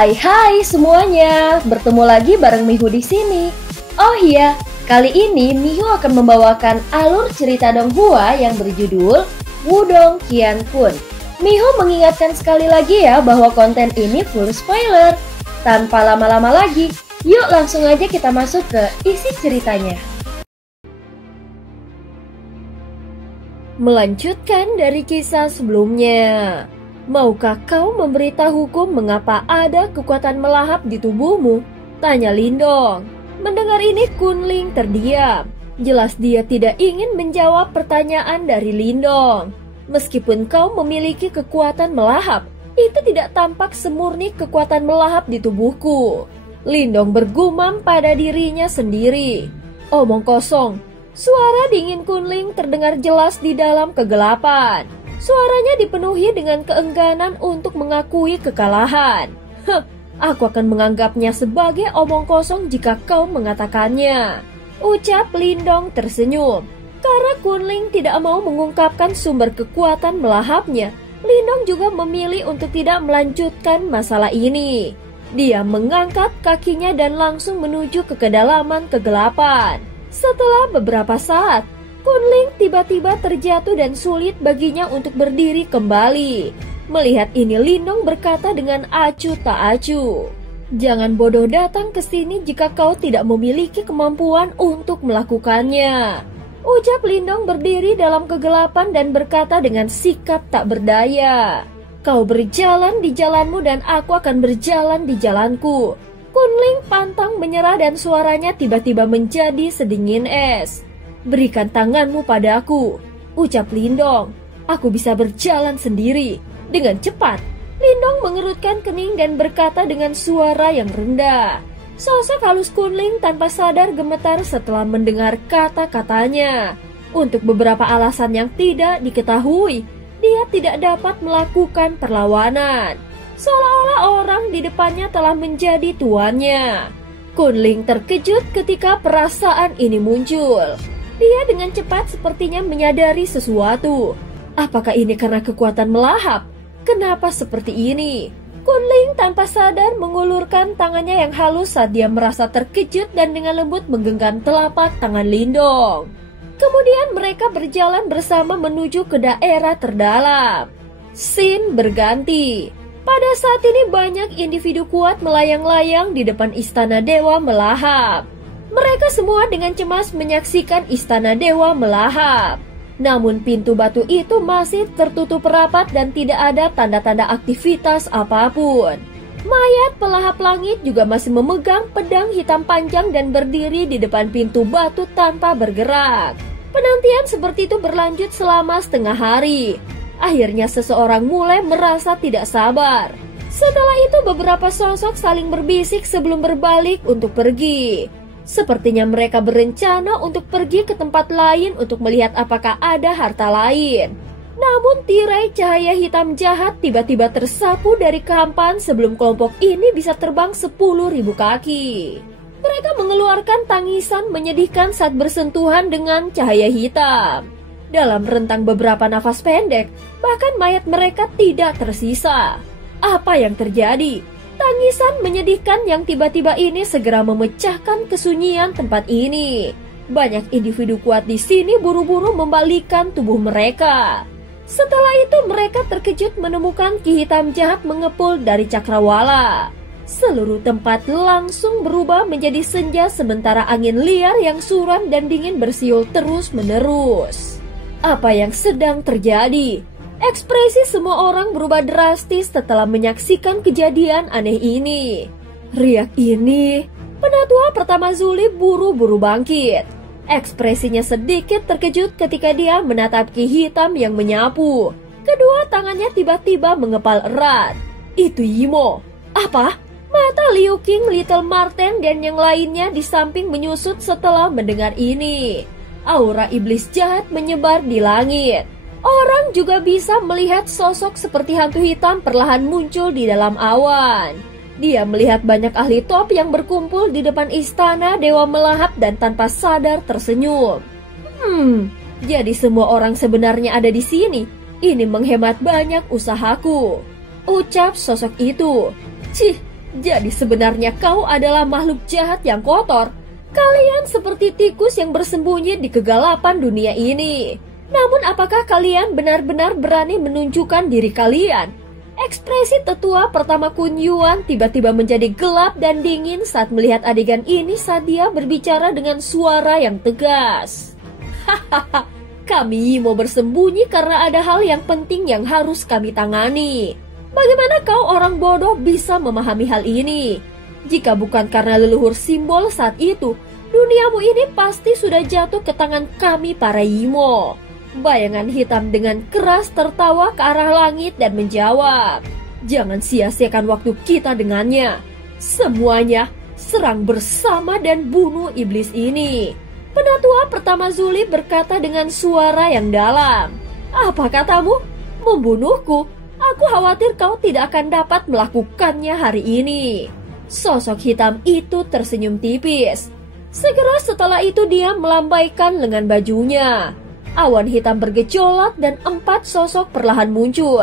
Hai semuanya, bertemu lagi bareng Mihu di sini. Oh iya, kali ini Mihu akan membawakan alur cerita Donghua yang berjudul Wudong Qiankun. Mihu mengingatkan sekali lagi ya bahwa konten ini full spoiler. Tanpa lama-lama lagi, yuk langsung aja kita masuk ke isi ceritanya. Melanjutkan dari kisah sebelumnya. Maukah kau memberitahuku mengapa ada kekuatan melahap di tubuhmu? Tanya Lindong. Mendengar ini Kunling terdiam. Jelas dia tidak ingin menjawab pertanyaan dari Lindong. Meskipun kau memiliki kekuatan melahap, itu tidak tampak semurni kekuatan melahap di tubuhku. Lindong bergumam pada dirinya sendiri. Omong kosong. Suara dingin Kunling terdengar jelas di dalam kegelapan. Suaranya dipenuhi dengan keengganan untuk mengakui kekalahan. Aku akan menganggapnya sebagai omong kosong jika kau mengatakannya. Ucap Lindong tersenyum. Karena Kunling tidak mau mengungkapkan sumber kekuatan melahapnya, Lindong juga memilih untuk tidak melanjutkan masalah ini. Dia mengangkat kakinya dan langsung menuju ke kedalaman kegelapan. Setelah beberapa saat, Kunling tiba-tiba terjatuh dan sulit baginya untuk berdiri kembali. Melihat ini Lindong berkata dengan acuh tak acuh. Jangan bodoh datang ke sini jika kau tidak memiliki kemampuan untuk melakukannya. Ucap Lindong berdiri dalam kegelapan dan berkata dengan sikap tak berdaya. Kau berjalan di jalanmu dan aku akan berjalan di jalanku. Kunling pantang menyerah dan suaranya tiba-tiba menjadi sedingin es. Berikan tanganmu padaku, ucap Lindong. Aku bisa berjalan sendiri. Dengan cepat, Lindong mengerutkan kening dan berkata dengan suara yang rendah. Sosok halus Kunling tanpa sadar gemetar setelah mendengar kata-katanya. Untuk beberapa alasan yang tidak diketahui, dia tidak dapat melakukan perlawanan. Seolah-olah orang di depannya telah menjadi tuannya. Kunling terkejut ketika perasaan ini muncul. Dia dengan cepat sepertinya menyadari sesuatu. Apakah ini karena kekuatan melahap? Kenapa seperti ini? Kunling tanpa sadar mengulurkan tangannya yang halus saat dia merasa terkejut dan dengan lembut menggenggam telapak tangan Lindong. Kemudian mereka berjalan bersama menuju ke daerah terdalam. Scene berganti. Pada saat ini banyak individu kuat melayang-layang di depan istana dewa melahap. Mereka semua dengan cemas menyaksikan istana dewa melahap. Namun pintu batu itu masih tertutup rapat dan tidak ada tanda-tanda aktivitas apapun. Mayat pelahap langit juga masih memegang pedang hitam panjang dan berdiri di depan pintu batu tanpa bergerak. Penantian seperti itu berlanjut selama setengah hari. Akhirnya seseorang mulai merasa tidak sabar. Setelah itu beberapa sosok saling berbisik sebelum berbalik untuk pergi. Sepertinya mereka berencana untuk pergi ke tempat lain untuk melihat apakah ada harta lain. Namun tirai cahaya hitam jahat tiba-tiba tersapu dari kehampaan sebelum kelompok ini bisa terbang 10.000 kaki. Mereka mengeluarkan tangisan menyedihkan saat bersentuhan dengan cahaya hitam. Dalam rentang beberapa nafas pendek, bahkan mayat mereka tidak tersisa. Apa yang terjadi? Tangisan menyedihkan yang tiba-tiba ini segera memecahkan kesunyian tempat ini. Banyak individu kuat di sini buru-buru membalikkan tubuh mereka. Setelah itu mereka terkejut menemukan Ki Hitam jahat mengepul dari cakrawala. Seluruh tempat langsung berubah menjadi senja sementara angin liar yang suram dan dingin bersiul terus-menerus. Apa yang sedang terjadi? Ekspresi semua orang berubah drastis setelah menyaksikan kejadian aneh ini. Riak ini, penatua pertama Zuli buru-buru bangkit. Ekspresinya sedikit terkejut ketika dia menatap Ki Hitam yang menyapu. Kedua tangannya tiba-tiba mengepal erat. Itu Yimo. Apa? Mata Liu Qing, Little Marten, dan yang lainnya di samping menyusut setelah mendengar ini. Aura iblis jahat menyebar di langit. Orang juga bisa melihat sosok seperti hantu hitam perlahan muncul di dalam awan. Dia melihat banyak ahli top yang berkumpul di depan istana dewa melahap dan tanpa sadar tersenyum. Jadi semua orang sebenarnya ada di sini. Ini menghemat banyak usahaku, ucap sosok itu. Cih, Jadi sebenarnya kau adalah makhluk jahat yang kotor. Kalian seperti tikus yang bersembunyi di kegelapan dunia ini. Namun apakah kalian benar-benar berani menunjukkan diri kalian? Ekspresi tetua pertama Kun Yuan tiba-tiba menjadi gelap dan dingin saat melihat adegan ini saat dia berbicara dengan suara yang tegas. Hahaha, kami mau bersembunyi karena ada hal yang penting yang harus kami tangani. Bagaimana kau orang bodoh bisa memahami hal ini? Jika bukan karena leluhur simbol saat itu, duniamu ini pasti sudah jatuh ke tangan kami para Yimo. Bayangan hitam dengan keras tertawa ke arah langit dan menjawab, "Jangan sia-siakan waktu kita dengannya. Semuanya serang bersama dan bunuh iblis ini." Penatua pertama Zuli berkata dengan suara yang dalam, "Apa katamu? Membunuhku? Aku khawatir kau tidak akan dapat melakukannya hari ini." Sosok hitam itu tersenyum tipis. Segera setelah itu dia melambaikan lengan bajunya. Awan hitam bergejolak dan 4 sosok perlahan muncul.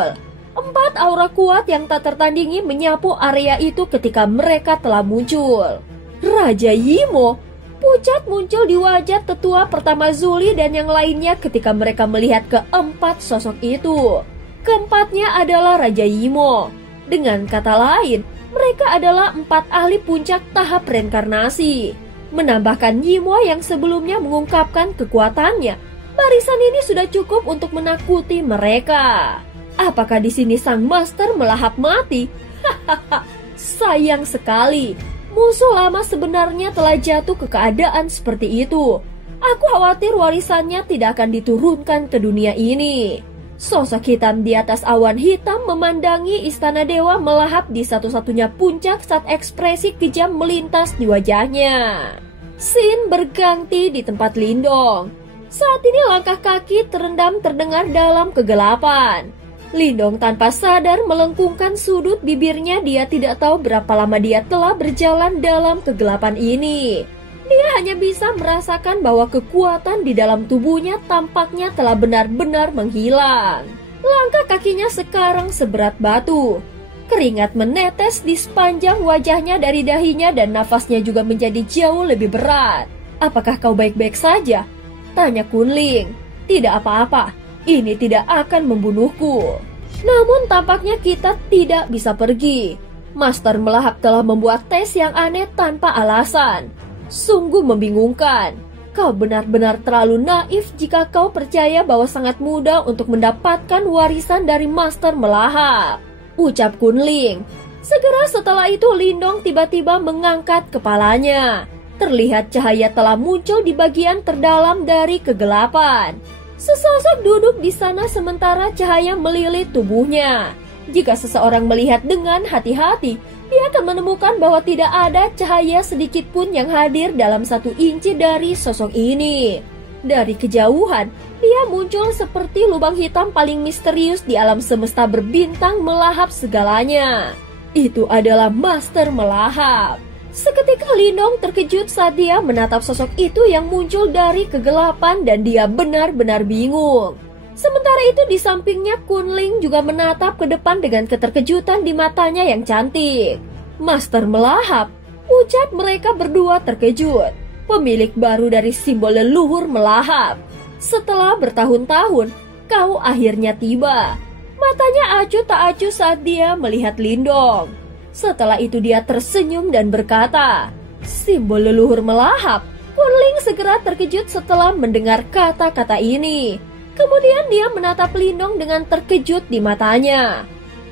4 aura kuat yang tak tertandingi menyapu area itu ketika mereka telah muncul. Raja Yimo, pucat muncul di wajah tetua pertama Zuli dan yang lainnya ketika mereka melihat ke-4 sosok itu. Keempatnya adalah Raja Yimo. Dengan kata lain, mereka adalah 4 ahli puncak tahap reinkarnasi. Menambahkan Yimo yang sebelumnya mengungkapkan kekuatannya, barisan ini sudah cukup untuk menakuti mereka. Apakah di sini sang master melahap mati? Hahaha, sayang sekali. Musuh lama sebenarnya telah jatuh ke keadaan seperti itu. Aku khawatir warisannya tidak akan diturunkan ke dunia ini. Sosok hitam di atas awan hitam memandangi istana dewa melahap di satu-satunya puncak saat ekspresi kejam melintas di wajahnya. Scene berganti di tempat Lindong. Saat ini langkah kaki terendam terdengar dalam kegelapan. Lindong tanpa sadar melengkungkan sudut bibirnya. Dia tidak tahu berapa lama dia telah berjalan dalam kegelapan ini. Dia hanya bisa merasakan bahwa kekuatan di dalam tubuhnya tampaknya telah benar-benar menghilang. Langkah kakinya sekarang seberat batu. Keringat menetes di sepanjang wajahnya dari dahinya dan nafasnya juga menjadi jauh lebih berat. "Apakah kau baik-baik saja?" tanya Kunling. "Tidak apa-apa, ini tidak akan membunuhku." Namun tampaknya kita tidak bisa pergi. Master melahap telah membuat tes yang aneh tanpa alasan. Sungguh membingungkan. Kau benar-benar terlalu naif jika kau percaya bahwa sangat mudah untuk mendapatkan warisan dari Master melahap, ucap Kunling. Segera setelah itu Lindong tiba-tiba mengangkat kepalanya. Terlihat cahaya telah muncul di bagian terdalam dari kegelapan. Sesosok duduk di sana sementara cahaya melilit tubuhnya. Jika seseorang melihat dengan hati-hati, dia akan menemukan bahwa tidak ada cahaya sedikit pun yang hadir dalam 1 inci dari sosok ini. Dari kejauhan, dia muncul seperti lubang hitam paling misterius di alam semesta berbintang melahap segalanya. Itu adalah Master melahap. Seketika Lindong terkejut saat dia menatap sosok itu yang muncul dari kegelapan dan dia benar-benar bingung. Sementara itu di sampingnya Kunling juga menatap ke depan dengan keterkejutan di matanya yang cantik. "Master melahap," ucap mereka berdua terkejut. Pemilik baru dari simbol leluhur melahap. Setelah bertahun-tahun, kau akhirnya tiba. Matanya acuh tak acuh saat dia melihat Lindong. Setelah itu dia tersenyum dan berkata, "Simbol leluhur melahap." Kunling segera terkejut setelah mendengar kata-kata ini. Kemudian dia menatap Lindong dengan terkejut di matanya.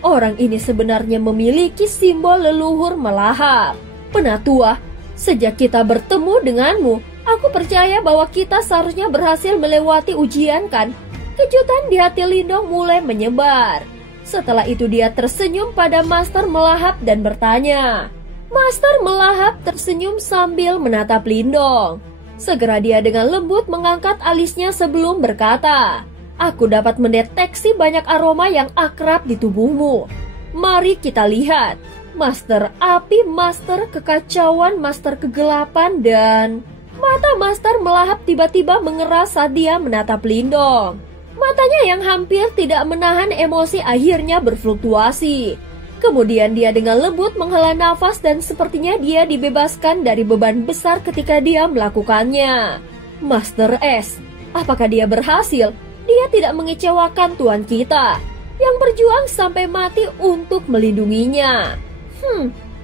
Orang ini sebenarnya memiliki simbol leluhur melahap. "Penatua, sejak kita bertemu denganmu, aku percaya bahwa kita seharusnya berhasil melewati ujian kan?" Kejutan di hati Lindong mulai menyebar. Setelah itu dia tersenyum pada Master melahap dan bertanya. Master melahap tersenyum sambil menatap Lindong. Segera dia dengan lembut mengangkat alisnya sebelum berkata, "Aku dapat mendeteksi banyak aroma yang akrab di tubuhmu. Mari kita lihat. Master api, Master kekacauan, Master kegelapan, dan..." Mata Master melahap tiba-tiba mengeras saat dia menatap Lindong. Matanya yang hampir tidak menahan emosi akhirnya berfluktuasi. Kemudian dia dengan lembut menghela nafas dan sepertinya dia dibebaskan dari beban besar ketika dia melakukannya. Master S, apakah dia berhasil? Dia tidak mengecewakan Tuan kita yang berjuang sampai mati untuk melindunginya.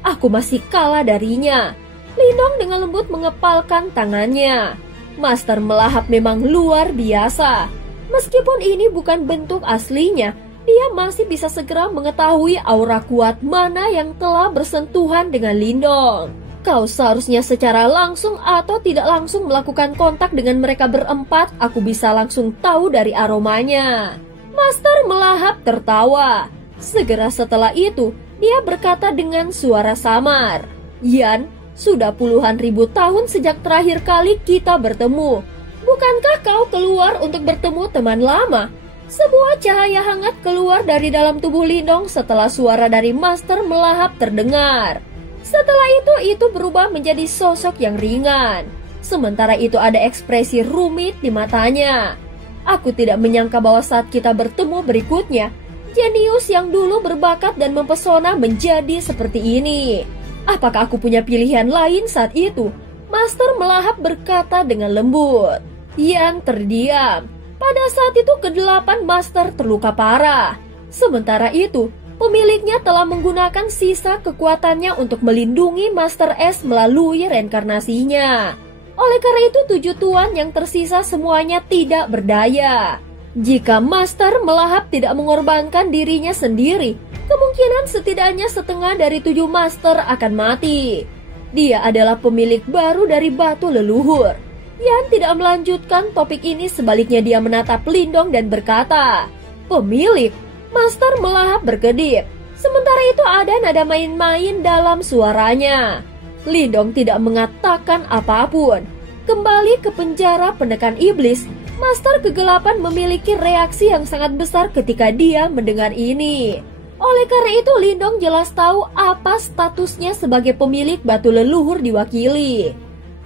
Aku masih kalah darinya. Lindong dengan lembut mengepalkan tangannya. Master melahap memang luar biasa. Meskipun ini bukan bentuk aslinya, dia masih bisa segera mengetahui aura kuat mana yang telah bersentuhan dengan Lindong. Kau seharusnya secara langsung atau tidak langsung melakukan kontak dengan mereka berempat. Aku bisa langsung tahu dari aromanya. Master melahap tertawa. Segera setelah itu, dia berkata dengan suara samar, Yan, sudah puluhan ribu tahun sejak terakhir kali kita bertemu. Bukankah kau keluar untuk bertemu teman lama? Sebuah cahaya hangat keluar dari dalam tubuh Lindong setelah suara dari Master melahap terdengar. Setelah itu berubah menjadi sosok yang ringan. Sementara itu ada ekspresi rumit di matanya. Aku tidak menyangka bahwa saat kita bertemu berikutnya, jenius yang dulu berbakat dan mempesona menjadi seperti ini. Apakah aku punya pilihan lain saat itu? Master melahap berkata dengan lembut. Yan terdiam. Pada saat itu kedelapan Master terluka parah. Sementara itu, pemiliknya telah menggunakan sisa kekuatannya untuk melindungi Master S melalui reinkarnasinya. Oleh karena itu 7 tuan yang tersisa semuanya tidak berdaya. Jika Master melahap tidak mengorbankan dirinya sendiri, kemungkinan setidaknya setengah dari 7 Master akan mati. Dia adalah pemilik baru dari batu leluhur. Yan tidak melanjutkan topik ini, sebaliknya dia menatap Lindong dan berkata, Pemilik? Master melahap berkedip. Sementara itu ada nada main-main dalam suaranya. Lindong tidak mengatakan apapun. Kembali ke penjara penekan iblis, Master Kegelapan memiliki reaksi yang sangat besar ketika dia mendengar ini. Oleh karena itu Lindong jelas tahu apa statusnya sebagai pemilik batu leluhur diwakili.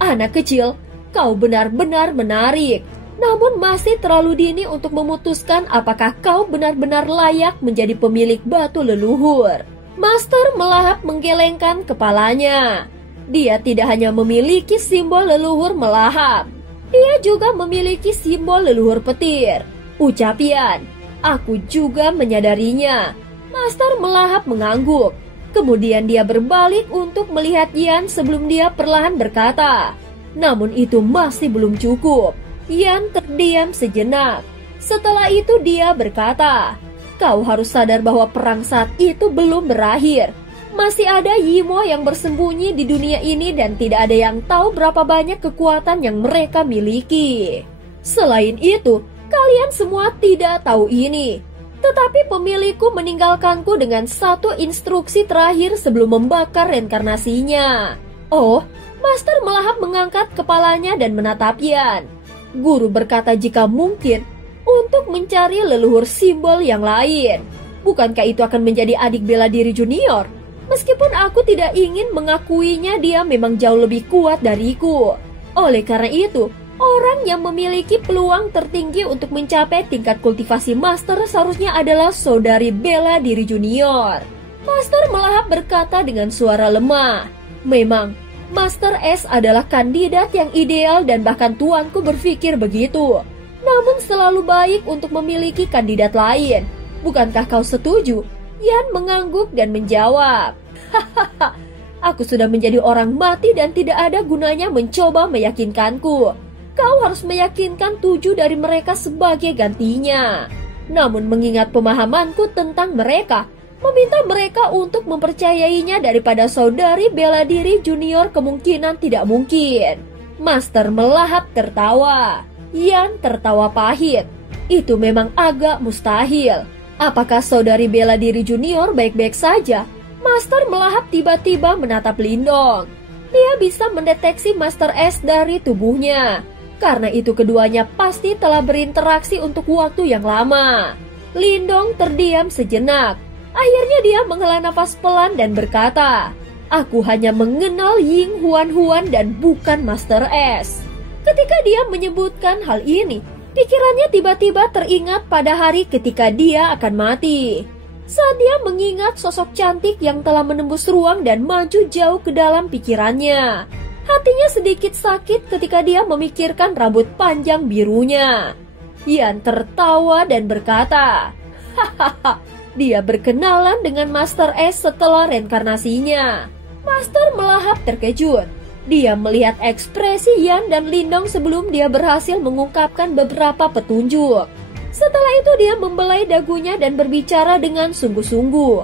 Anak kecil, kau benar-benar menarik. Namun masih terlalu dini untuk memutuskan apakah kau benar-benar layak menjadi pemilik batu leluhur. Master melahap menggelengkan kepalanya. Dia tidak hanya memiliki simbol leluhur melahap, dia juga memiliki simbol leluhur petir. Ucapian, aku juga menyadarinya. Master melahap mengangguk. Kemudian dia berbalik untuk melihat Yan sebelum dia perlahan berkata, namun itu masih belum cukup. Yan terdiam sejenak. Setelah itu dia berkata, kau harus sadar bahwa perang saat itu belum berakhir. Masih ada Yimo yang bersembunyi di dunia ini dan tidak ada yang tahu berapa banyak kekuatan yang mereka miliki. Selain itu, kalian semua tidak tahu ini. Tetapi pemilikku meninggalkanku dengan satu instruksi terakhir sebelum membakar reinkarnasinya. Oh, Master melahap mengangkat kepalanya dan menatap Yan. Guru berkata jika mungkin untuk mencari leluhur simbol yang lain. Bukankah itu akan menjadi adik bela diri junior? Meskipun aku tidak ingin mengakuinya, dia memang jauh lebih kuat dariku. Oleh karena itu, orang yang memiliki peluang tertinggi untuk mencapai tingkat kultivasi master seharusnya adalah saudari bela diri junior. Master melahap berkata dengan suara lemah. Memang, Master S adalah kandidat yang ideal dan bahkan tuanku berpikir begitu. Namun selalu baik untuk memiliki kandidat lain. Bukankah kau setuju? Yan mengangguk dan menjawab, hahaha, aku sudah menjadi orang mati dan tidak ada gunanya mencoba meyakinkanku. Kau harus meyakinkan 7 dari mereka sebagai gantinya. Namun mengingat pemahamanku tentang mereka, meminta mereka untuk mempercayainya daripada saudari bela diri junior kemungkinan tidak mungkin. Master melahap tertawa. Yan tertawa pahit. Itu memang agak mustahil. Apakah saudari bela diri junior baik-baik saja? Master melahap tiba-tiba menatap Lindong. Dia bisa mendeteksi Master S dari tubuhnya. Karena itu keduanya pasti telah berinteraksi untuk waktu yang lama. Lindong terdiam sejenak. Akhirnya dia menghela nafas pelan dan berkata, aku hanya mengenal Ying Huan dan bukan Master S. Ketika dia menyebutkan hal ini, pikirannya tiba-tiba teringat pada hari ketika dia akan mati. Saat dia mengingat sosok cantik yang telah menembus ruang dan maju jauh ke dalam pikirannya. Hatinya sedikit sakit ketika dia memikirkan rambut panjang birunya. Yan tertawa dan berkata, "Hahaha, dia berkenalan dengan Master S setelah reinkarnasinya." Master melahap terkejut. Dia melihat ekspresi Yan dan Lindong sebelum dia berhasil mengungkapkan beberapa petunjuk. Setelah itu dia membelai dagunya dan berbicara dengan sungguh-sungguh.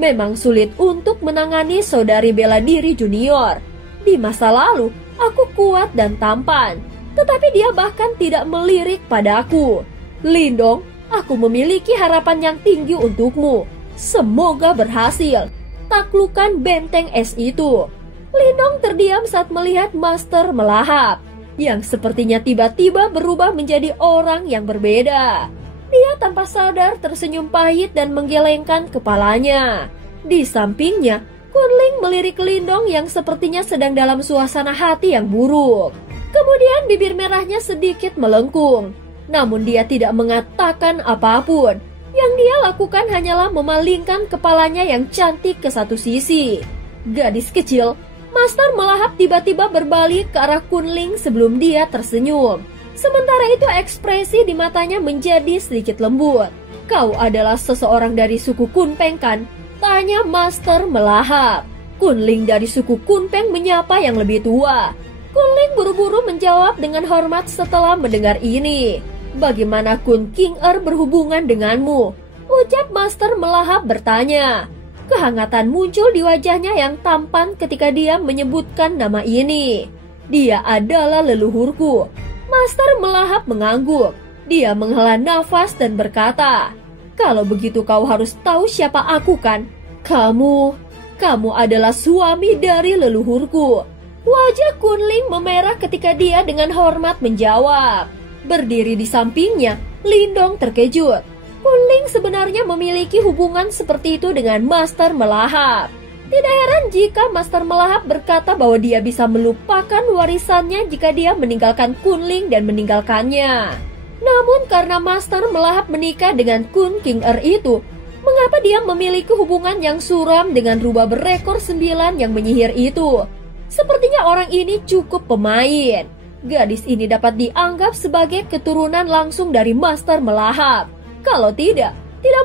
Memang sulit untuk menangani saudari bela diri junior. Di masa lalu, aku kuat dan tampan. Tetapi dia bahkan tidak melirik padaku. Lindong, aku memiliki harapan yang tinggi untukmu. Semoga berhasil. Taklukkan benteng es itu. Lindong terdiam saat melihat Master melahap, yang sepertinya tiba-tiba berubah menjadi orang yang berbeda. Dia tanpa sadar tersenyum pahit dan menggelengkan kepalanya. Di sampingnya, Kunling melirik Lindong yang sepertinya sedang dalam suasana hati yang buruk. Kemudian bibir merahnya sedikit melengkung. Namun dia tidak mengatakan apapun. Yang dia lakukan hanyalah memalingkan kepalanya yang cantik ke satu sisi. Gadis kecil, Master melahap tiba-tiba berbalik ke arah Kunling sebelum dia tersenyum. Sementara itu ekspresi di matanya menjadi sedikit lembut. "Kau adalah seseorang dari suku Kunpeng kan?" tanya Master melahap. Kunling dari suku Kunpeng menyapa yang lebih tua. Kunling buru-buru menjawab dengan hormat setelah mendengar ini. "Bagaimana Kun King berhubungan denganmu?" ucap Master melahap bertanya. Kehangatan muncul di wajahnya yang tampan ketika dia menyebutkan nama ini. "Dia adalah leluhurku." Master melahap mengangguk. Dia menghela nafas dan berkata, "Kalau begitu kau harus tahu siapa aku kan? Kamu adalah suami dari leluhurku." Wajah Kunling memerah ketika dia dengan hormat menjawab. Berdiri di sampingnya, Lindong terkejut. Kunling sebenarnya memiliki hubungan seperti itu dengan Master melahap. Tidak heran jika Master melahap berkata bahwa dia bisa melupakan warisannya jika dia meninggalkan Kunling dan meninggalkannya. Namun karena Master melahap menikah dengan Kun King itu, mengapa dia memiliki hubungan yang suram dengan rubah berekor 9 yang menyihir itu? Sepertinya orang ini cukup pemain. Gadis ini dapat dianggap sebagai keturunan langsung dari Master melahap. Kalau tidak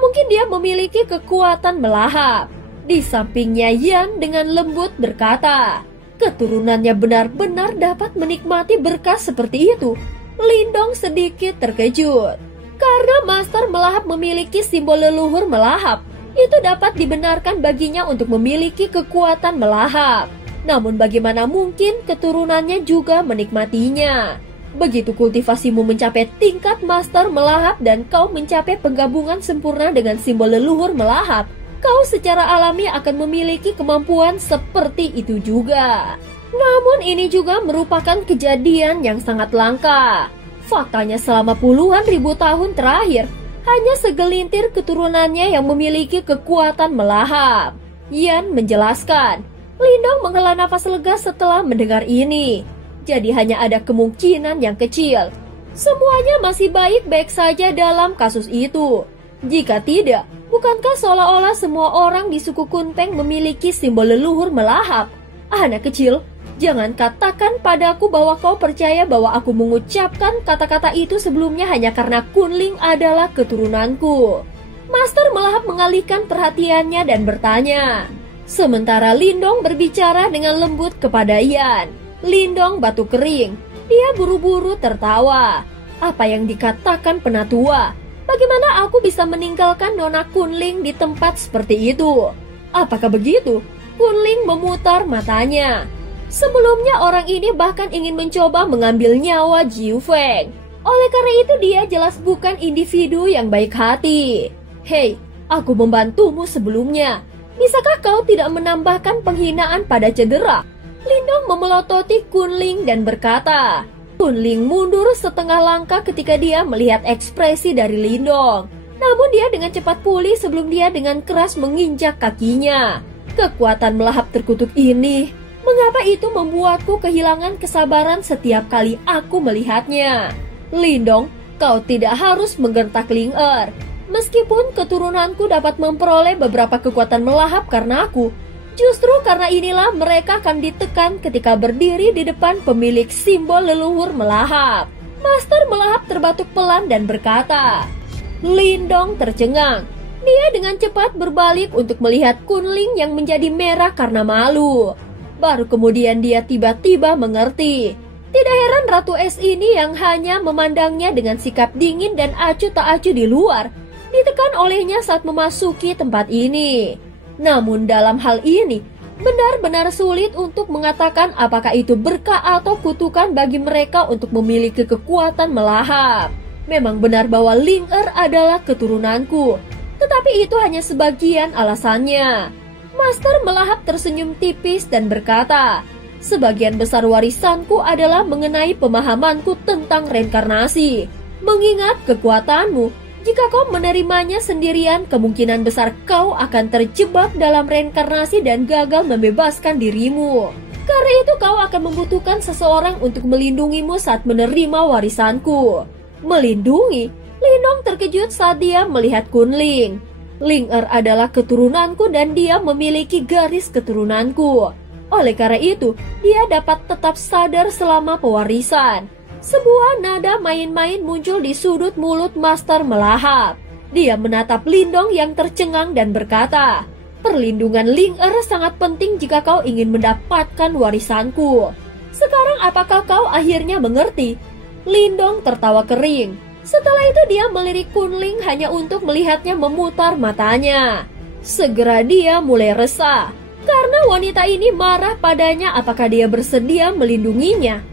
mungkin dia memiliki kekuatan melahap. Di sampingnya Yan dengan lembut berkata, "Keturunannya benar-benar dapat menikmati berkas seperti itu." Lindong sedikit terkejut. Karena Master melahap memiliki simbol leluhur melahap, itu dapat dibenarkan baginya untuk memiliki kekuatan melahap. Namun bagaimana mungkin keturunannya juga menikmatinya? Begitu kultivasimu mencapai tingkat Master melahap dan kau mencapai penggabungan sempurna dengan simbol leluhur melahap, kau secara alami akan memiliki kemampuan seperti itu juga. Namun ini juga merupakan kejadian yang sangat langka. Faktanya selama puluhan ribu tahun terakhir, hanya segelintir keturunannya yang memiliki kekuatan melahap. Yan menjelaskan. Lindong menghela nafas lega setelah mendengar ini. Jadi hanya ada kemungkinan yang kecil. Semuanya masih baik-baik saja dalam kasus itu. Jika tidak, bukankah seolah-olah semua orang di suku Kunpeng memiliki simbol leluhur melahap? Anak kecil, jangan katakan padaku bahwa kau percaya bahwa aku mengucapkan kata-kata itu sebelumnya hanya karena Kunling adalah keturunanku. Master melahap mengalihkan perhatiannya dan bertanya. Sementara Lindong berbicara dengan lembut kepada Yan. Lindong batuk kering. Dia buru-buru tertawa. Apa yang dikatakan penatua? Bagaimana aku bisa meninggalkan Nona Kunling di tempat seperti itu? Apakah begitu? Kunling memutar matanya. Sebelumnya orang ini bahkan ingin mencoba mengambil nyawa Jiu Feng. Oleh karena itu dia jelas bukan individu yang baik hati. Hei, aku membantumu sebelumnya. Bisakah kau tidak menambahkan penghinaan pada cedera? Lindong memelototi Kunling dan berkata. Kunling mundur setengah langkah ketika dia melihat ekspresi dari Lindong. Namun dia dengan cepat pulih sebelum dia dengan keras menginjak kakinya. Kekuatan melahap terkutuk ini, mengapa itu membuatku kehilangan kesabaran setiap kali aku melihatnya? Lindong, kau tidak harus menggertak Ling Er. Meskipun keturunanku dapat memperoleh beberapa kekuatan melahap karena aku, justru karena inilah mereka akan ditekan ketika berdiri di depan pemilik simbol leluhur melahap. Master melahap terbatuk pelan dan berkata. Lindong tercengang. Dia dengan cepat berbalik untuk melihat Kunling yang menjadi merah karena malu. Baru kemudian dia tiba-tiba mengerti. Tidak heran Ratu Es ini yang hanya memandangnya dengan sikap dingin dan acuh tak acuh di luar, ditekan olehnya saat memasuki tempat ini. Namun dalam hal ini, benar-benar sulit untuk mengatakan apakah itu berkah atau kutukan bagi mereka untuk memiliki kekuatan melahap. Memang benar bahwa Ling adalah keturunanku, tetapi itu hanya sebagian alasannya. Master melahap tersenyum tipis dan berkata, sebagian besar warisanku adalah mengenai pemahamanku tentang reinkarnasi. Mengingat kekuatanmu, jika kau menerimanya sendirian, kemungkinan besar kau akan terjebak dalam reinkarnasi dan gagal membebaskan dirimu. Karena itu kau akan membutuhkan seseorang untuk melindungimu saat menerima warisanku. Melindungi? Lindong terkejut saat dia melihat Kunling. Ling adalah keturunanku dan dia memiliki garis keturunanku. Oleh karena itu, dia dapat tetap sadar selama pewarisan. Sebuah nada main-main muncul di sudut mulut Master melahap. Dia menatap Lindong yang tercengang dan berkata, perlindungan Ling sangat penting jika kau ingin mendapatkan warisanku. Sekarang apakah kau akhirnya mengerti? Lindong tertawa kering. Setelah itu dia melirik Kunling hanya untuk melihatnya memutar matanya. Segera dia mulai resah, karena wanita ini marah padanya apakah dia bersedia melindunginya.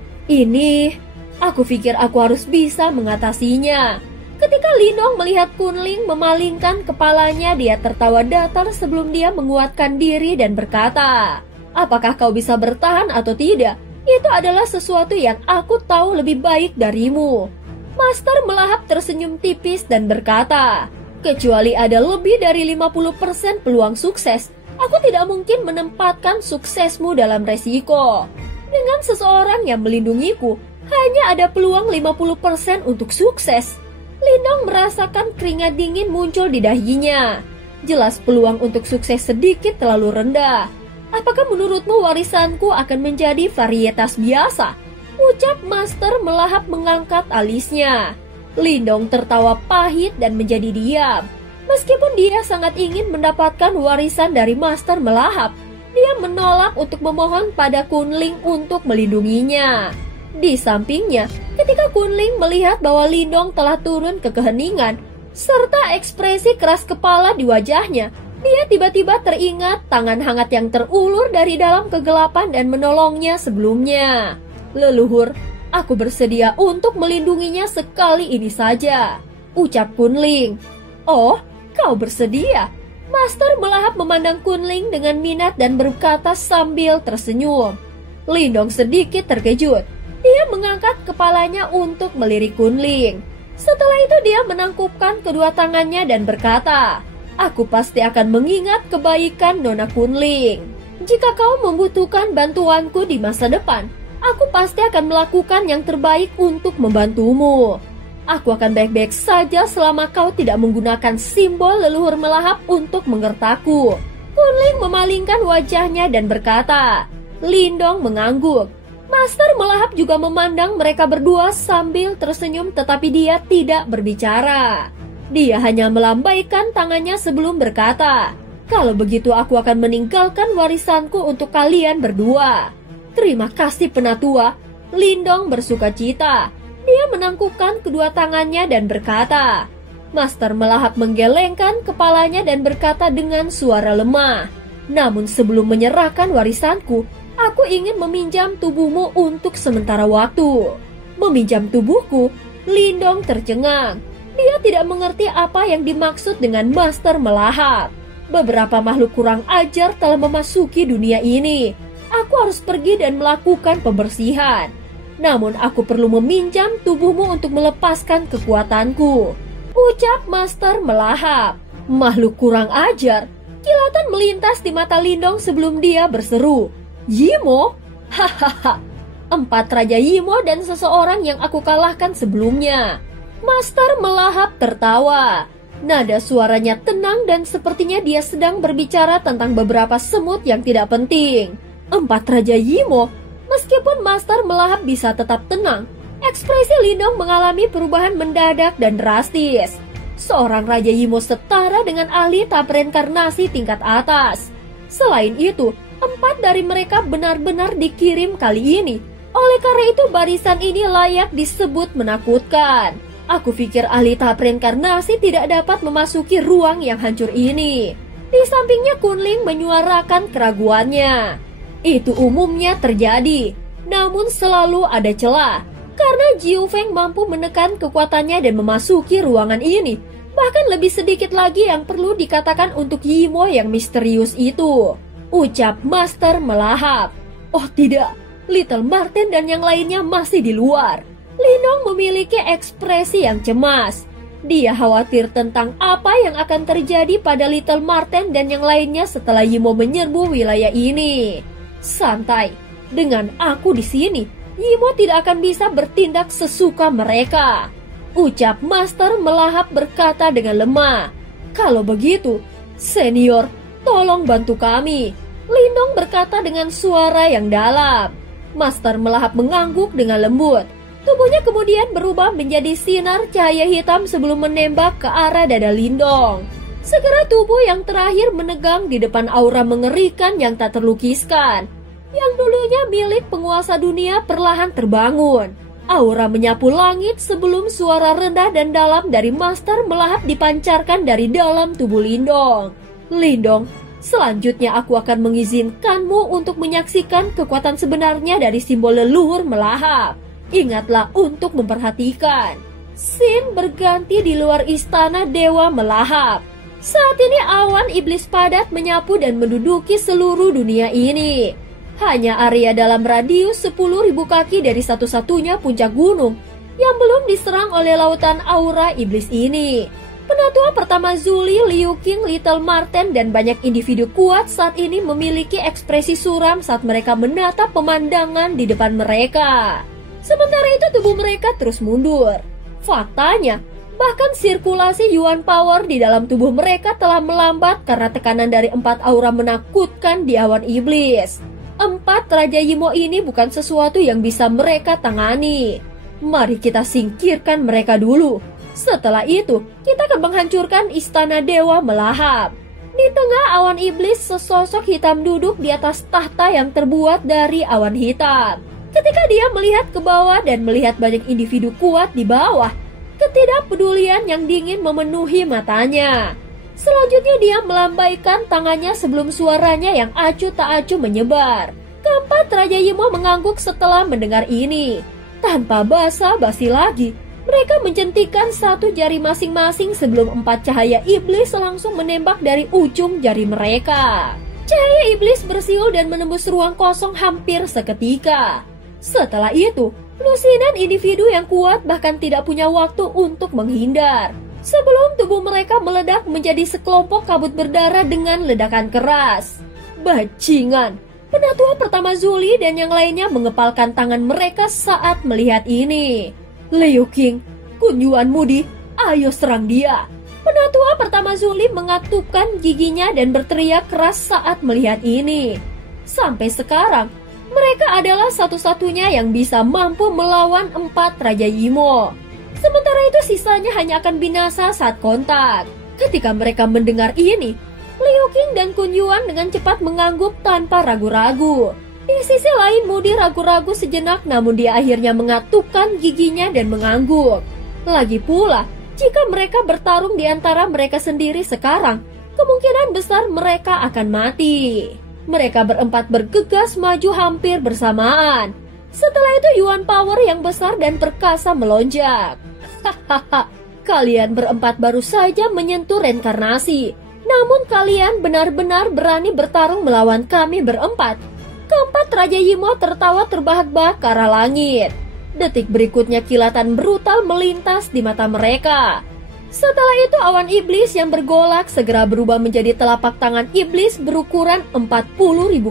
Aku pikir aku harus bisa mengatasinya. Ketika Lindong melihat Kunling memalingkan kepalanya, dia tertawa datar sebelum dia menguatkan diri dan berkata, apakah kau bisa bertahan atau tidak? Itu adalah sesuatu yang aku tahu lebih baik darimu. Master melahap tersenyum tipis dan berkata, kecuali ada lebih dari 50% peluang sukses, aku tidak mungkin menempatkan suksesmu dalam resiko. Dengan seseorang yang melindungiku, hanya ada peluang 50% untuk sukses. Lindong merasakan keringat dingin muncul di dahinya. Jelas peluang untuk sukses sedikit terlalu rendah. Apakah menurutmu warisanku akan menjadi varietas biasa? Ucap Master melahap mengangkat alisnya. Lindong tertawa pahit dan menjadi diam. Meskipun dia sangat ingin mendapatkan warisan dari Master melahap, dia menolak untuk memohon pada Kunling untuk melindunginya. Di sampingnya, ketika Kunling melihat bahwa Lindong telah turun ke keheningan, serta ekspresi keras kepala di wajahnya, dia tiba-tiba teringat tangan hangat yang terulur dari dalam kegelapan dan menolongnya sebelumnya. Leluhur, aku bersedia untuk melindunginya sekali ini saja, ucap Kunling. Oh, kau bersedia? Master melahap memandang Kunling dengan minat dan berkata sambil tersenyum. Lindong sedikit terkejut. Dia mengangkat kepalanya untuk melirik Kunling. Setelah itu dia menangkupkan kedua tangannya dan berkata, aku pasti akan mengingat kebaikan Nona Kunling. Jika kau membutuhkan bantuanku di masa depan, aku pasti akan melakukan yang terbaik untuk membantumu. Aku akan baik-baik saja selama kau tidak menggunakan simbol leluhur melahap untuk mengertaku. Kunling memalingkan wajahnya dan berkata. Lindong mengangguk. Master melahap juga memandang mereka berdua sambil tersenyum, tetapi dia tidak berbicara. Dia hanya melambaikan tangannya sebelum berkata, kalau begitu aku akan meninggalkan warisanku untuk kalian berdua. Terima kasih penatua. Lindong bersukacita. Dia menangkupkan kedua tangannya dan berkata. Master melahap menggelengkan kepalanya dan berkata dengan suara lemah, namun sebelum menyerahkan warisanku, aku ingin meminjam tubuhmu untuk sementara waktu. Meminjam tubuhku? Lindong tercengang. Dia tidak mengerti apa yang dimaksud dengan Master melahap. Beberapa makhluk kurang ajar telah memasuki dunia ini. Aku harus pergi dan melakukan pembersihan. Namun aku perlu meminjam tubuhmu untuk melepaskan kekuatanku, ucap Master melahap. Makhluk kurang ajar? Kilatan melintas di mata Lindong sebelum dia berseru, Yimo? Hahaha, 4 Raja Yimo dan seseorang yang aku kalahkan sebelumnya. Master melahap tertawa. Nada suaranya tenang dan sepertinya dia sedang berbicara tentang beberapa semut yang tidak penting. 4 Raja Yimo, meskipun Master melahap bisa tetap tenang, ekspresi Lindong mengalami perubahan mendadak dan drastis. Seorang Raja Yimo setara dengan ahli tahap reinkarnasi tingkat atas. Selain itu, 4 dari mereka benar-benar dikirim kali ini. Oleh karena itu barisan ini layak disebut menakutkan. Aku pikir ahli tahap reinkarnasi tidak dapat memasuki ruang yang hancur ini. Di sampingnya Kunling menyuarakan keraguannya. Itu umumnya terjadi, namun selalu ada celah. Karena Jiu Feng mampu menekan kekuatannya dan memasuki ruangan ini. Bahkan lebih sedikit lagi yang perlu dikatakan untuk Yimo yang misterius itu, ucap Master melahap. Oh tidak, Little Marten dan yang lainnya masih di luar. Lindong memiliki ekspresi yang cemas. Dia khawatir tentang apa yang akan terjadi pada Little Marten dan yang lainnya setelah Yimo menyerbu wilayah ini. Santai, dengan aku di sini, Yimo tidak akan bisa bertindak sesuka mereka, ucap Master melahap berkata dengan lemah. Kalau begitu, senior, tolong bantu kami, Lindong berkata dengan suara yang dalam. Master melahap mengangguk dengan lembut. Tubuhnya kemudian berubah menjadi sinar cahaya hitam sebelum menembak ke arah dada Lindong. Segera tubuh yang terakhir menegang di depan aura mengerikan yang tak terlukiskan. Yang dulunya milik penguasa dunia perlahan terbangun. Aura menyapu langit sebelum suara rendah dan dalam dari Master melahap dipancarkan dari dalam tubuh Lindong. Lindong, selanjutnya aku akan mengizinkanmu untuk menyaksikan kekuatan sebenarnya dari simbol leluhur melahap. Ingatlah untuk memperhatikan. Scene berganti di luar istana Dewa Melahap. Saat ini awan iblis padat menyapu dan menduduki seluruh dunia ini. Hanya area dalam radius 10.000 kaki dari satu-satunya puncak gunung yang belum diserang oleh lautan aura iblis ini. Penatua pertama Zuli, Liu Qing, Little Marten, dan banyak individu kuat saat ini memiliki ekspresi suram saat mereka menatap pemandangan di depan mereka. Sementara itu tubuh mereka terus mundur. Faktanya, bahkan sirkulasi Yuan Power di dalam tubuh mereka telah melambat karena tekanan dari 4 aura menakutkan di awan iblis. 4 Raja Yimo ini bukan sesuatu yang bisa mereka tangani. Mari kita singkirkan mereka dulu. Setelah itu, kita akan menghancurkan istana Dewa Melahap. Di tengah awan iblis, sesosok hitam duduk di atas tahta yang terbuat dari awan hitam. Ketika dia melihat ke bawah dan melihat banyak individu kuat di bawah, ketidakpedulian yang dingin memenuhi matanya. Selanjutnya dia melambaikan tangannya sebelum suaranya yang acuh tak acuh menyebar. Keempat Raja Yimo mengangguk setelah mendengar ini. Tanpa basa-basi lagi, mereka menjentikan satu jari masing-masing sebelum 4 cahaya iblis langsung menembak dari ujung jari mereka. Cahaya iblis bersiul dan menembus ruang kosong hampir seketika. Setelah itu, lusinan individu yang kuat bahkan tidak punya waktu untuk menghindar. Sebelum tubuh mereka meledak menjadi sekelompok kabut berdarah dengan ledakan keras. Bajingan! Penatua pertama Zuli dan yang lainnya mengepalkan tangan mereka saat melihat ini. Liu Qing, Kun Yuan Mudi, ayo serang dia. Penatua pertama Zuli mengatupkan giginya dan berteriak keras saat melihat ini. Sampai sekarang, mereka adalah satu-satunya yang bisa mampu melawan 4 Raja Yimo. Sementara itu sisanya hanya akan binasa saat kontak. Ketika mereka mendengar ini, Liu Qing dan Kun Yuan dengan cepat mengangguk tanpa ragu-ragu. Di sisi lain Mudi ragu-ragu sejenak namun dia akhirnya mengatupkan giginya dan mengangguk. Lagi pula, jika mereka bertarung di antara mereka sendiri sekarang, kemungkinan besar mereka akan mati. Mereka berempat bergegas maju hampir bersamaan. Setelah itu Yuan Power yang besar dan perkasa melonjak. Hahaha, kalian berempat baru saja menyentuh reinkarnasi. Namun kalian benar-benar berani bertarung melawan kami berempat. Keempat Raja Yimo tertawa terbahak-bahak ke arah langit. Detik berikutnya kilatan brutal melintas di mata mereka. Setelah itu awan iblis yang bergolak segera berubah menjadi telapak tangan iblis berukuran 40.000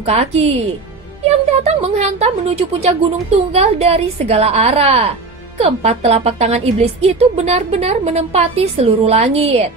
kaki yang datang menghantam menuju puncak gunung tunggal dari segala arah. Keempat telapak tangan iblis itu benar-benar menempati seluruh langit.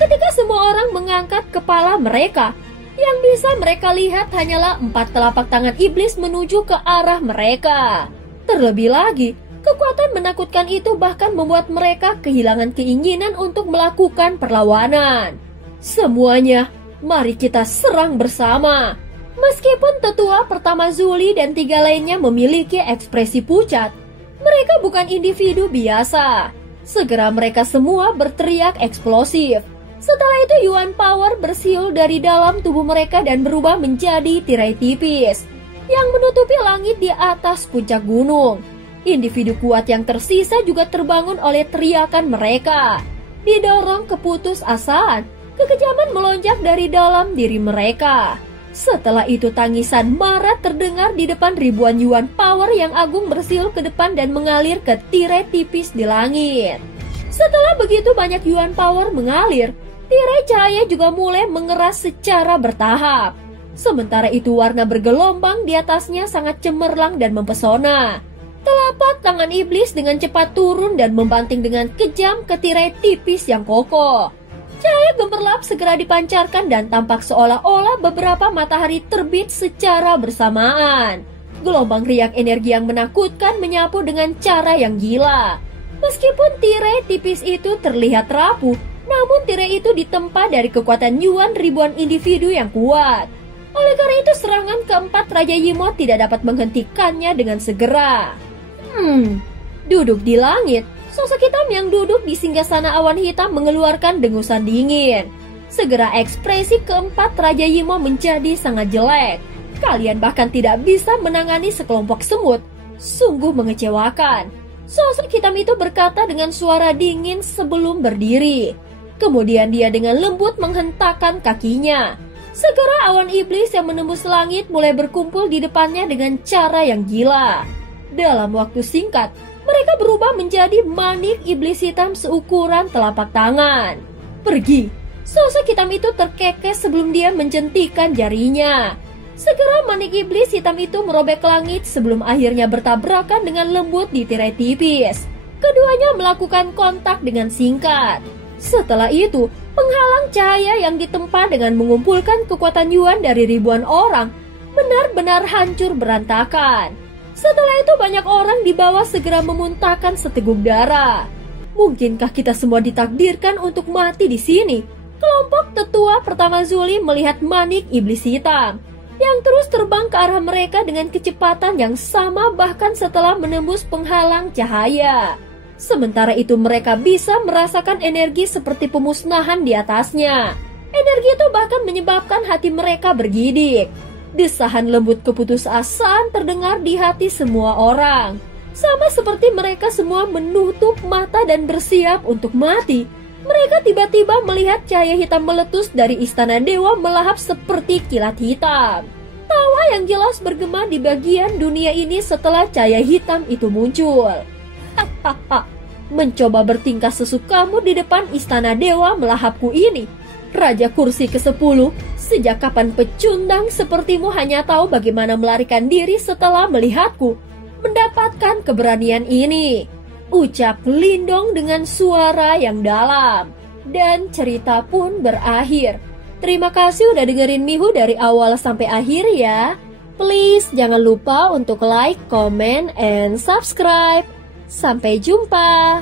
Ketika semua orang mengangkat kepala mereka, yang bisa mereka lihat hanyalah 4 telapak tangan iblis menuju ke arah mereka. Terlebih lagi, kekuatan menakutkan itu bahkan membuat mereka kehilangan keinginan untuk melakukan perlawanan. Semuanya, mari kita serang bersama. Meskipun tetua pertama Zuli dan 3 lainnya memiliki ekspresi pucat, mereka bukan individu biasa. Segera mereka semua berteriak eksplosif. Setelah itu Yuan Power bersiul dari dalam tubuh mereka dan berubah menjadi tirai tipis yang menutupi langit di atas puncak gunung. Individu kuat yang tersisa juga terbangun oleh teriakan mereka. Didorong keputusasaan, kekejaman melonjak dari dalam diri mereka. Setelah itu tangisan marah terdengar di depan ribuan Yuan Power yang agung bersiul ke depan dan mengalir ke tirai tipis di langit. Setelah begitu banyak Yuan Power mengalir, tirai cahaya juga mulai mengeras secara bertahap. Sementara itu warna bergelombang di atasnya sangat cemerlang dan mempesona. Telapak tangan iblis dengan cepat turun dan membanting dengan kejam ke tirai tipis yang kokoh. Cahaya gemerlap segera dipancarkan dan tampak seolah-olah beberapa matahari terbit secara bersamaan. Gelombang riak energi yang menakutkan menyapu dengan cara yang gila. Meskipun tirai tipis itu terlihat rapuh, namun tirai itu ditempa dari kekuatan Yuan ribuan individu yang kuat. Oleh karena itu serangan keempat Raja Yimo tidak dapat menghentikannya dengan segera. Duduk di langit, sosok hitam yang duduk di singgasana awan hitam mengeluarkan dengusan dingin. Segera ekspresi keempat Raja Yimo menjadi sangat jelek. Kalian bahkan tidak bisa menangani sekelompok semut. Sungguh mengecewakan. Sosok hitam itu berkata dengan suara dingin sebelum berdiri. Kemudian dia dengan lembut menghentakkan kakinya. Segera awan iblis yang menembus langit mulai berkumpul di depannya dengan cara yang gila. Dalam waktu singkat, mereka berubah menjadi manik iblis hitam seukuran telapak tangan. Pergi! Sosok hitam itu terkekes sebelum dia menjentikan jarinya. Segera manik iblis hitam itu merobek langit sebelum akhirnya bertabrakan dengan lembut di tirai tipis. Keduanya melakukan kontak dengan singkat. Setelah itu, penghalang cahaya yang ditempa dengan mengumpulkan kekuatan Yuan dari ribuan orang benar-benar hancur berantakan. Setelah itu banyak orang di bawah segera memuntahkan seteguk darah. Mungkinkah kita semua ditakdirkan untuk mati di sini? Kelompok tetua pertama Zuli melihat manik iblis hitam yang terus terbang ke arah mereka dengan kecepatan yang sama bahkan setelah menembus penghalang cahaya. Sementara itu mereka bisa merasakan energi seperti pemusnahan di atasnya. Energi itu bahkan menyebabkan hati mereka bergidik. Desahan lembut keputusasaan terdengar di hati semua orang. Sama seperti mereka semua menutup mata dan bersiap untuk mati. Mereka tiba-tiba melihat cahaya hitam meletus dari istana dewa melahap seperti kilat hitam. Tawa yang jelas bergema di bagian dunia ini setelah cahaya hitam itu muncul. Hahaha, mencoba bertingkah sesukamu di depan istana dewa melahapku ini. Raja kursi ke-10, sejak kapan pecundang sepertimu hanya tahu bagaimana melarikan diri setelah melihatku mendapatkan keberanian ini? Ucap Lindong dengan suara yang dalam. Dan cerita pun berakhir. Terima kasih udah dengerin Mihu dari awal sampai akhir ya. Please jangan lupa untuk like, comment, and subscribe. Sampai jumpa.